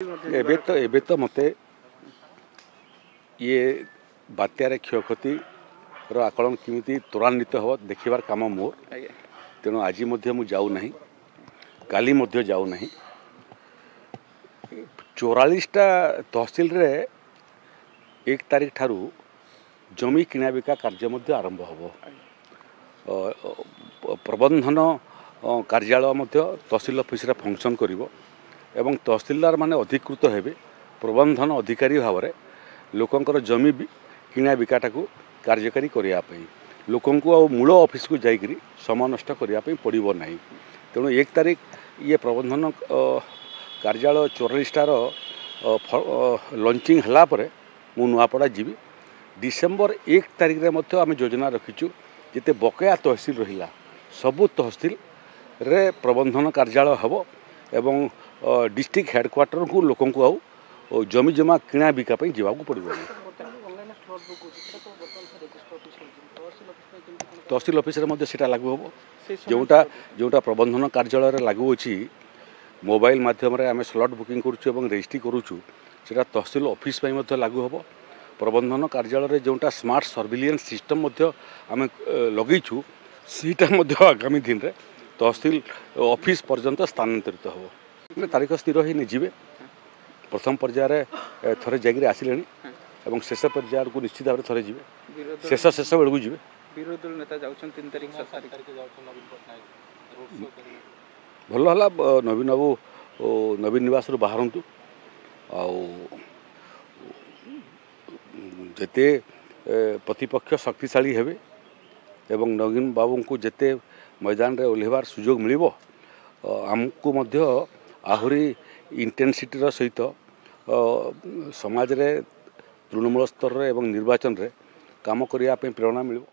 एबे तो मते ये बात्यार क्षयक्षति आकलन केमी त्वरान्वित हम देखार कम मोर तेणु आज मु जाऊना काली जाऊना 44टा तहसिल रे 1 तारिख ठारू जमी किणा बिका कार्य आरंभ हो प्रबंधन कार्यालय तहसिल ऑफिस रे फंक्शन करिवो एवं तहसिलदार माने अधिकृत हेबे प्रबंधन अधिकारी भाव में लोकंकर जमी किणा बिकाटा को कार्यकारी करने लोकं को मूल ऑफिस को जाइकरी समय नष्ट करने पड़ो ना तेणु 1 तारिख ये प्रबंधन कार्यालय 44टार लॉन्चिंग हला परे मु नुआपड़ा जीवी डिसेम्बर 1 तारिख रे मध्य आम योजना रखीचु जिते बकेया तहसिल रहिला सबु तहसिल रे प्रबंधन कार्यालय हम एवं डिस्ट्रिक्ट हेडक्वार्टर को लोकं को आउ जमी जमा किणा बिका जावाक पड़ो तहसिल ऑफिस से लागू हम जोटा जोटा प्रबंधन कार्यालय लागू अच्छी मोबाइल माध्यम आम स्लॉट बुकिंग करुचु एवं रजिस्ट्री करुचु सेटा तहसिल ऑफिस लागू हम प्रबंधन कार्यालय जोटा स्मार्ट सर्विलांस सिस्टम आम लगेचु सीटा आगामी दिन में तहसिल ऑफिस पर्यंत स्थानांतरित हम तारीख स्थिर ही जीवे प्रथम पर्यायर थे जाकर आसिले एवं शेष पर्याय को निश्चित भाव थे जी शेष बेलू जी विरोधी नेता जाउछन 3 तारिख भल है नवीन बाबू नवीन निवास बाहरतु आते प्रतिपक्ष शक्तिशाली हेबे एवं नवीन बाबू को जिते मैदान रे ओल्हेबार सुजोग मिलिबो आमको मध्य आहुरी इंटेंसिटी सहित समाज रे तृणमूल स्तर रे एवं निर्वाचन रे काम करिया पे प्रेरणा मिलिबो।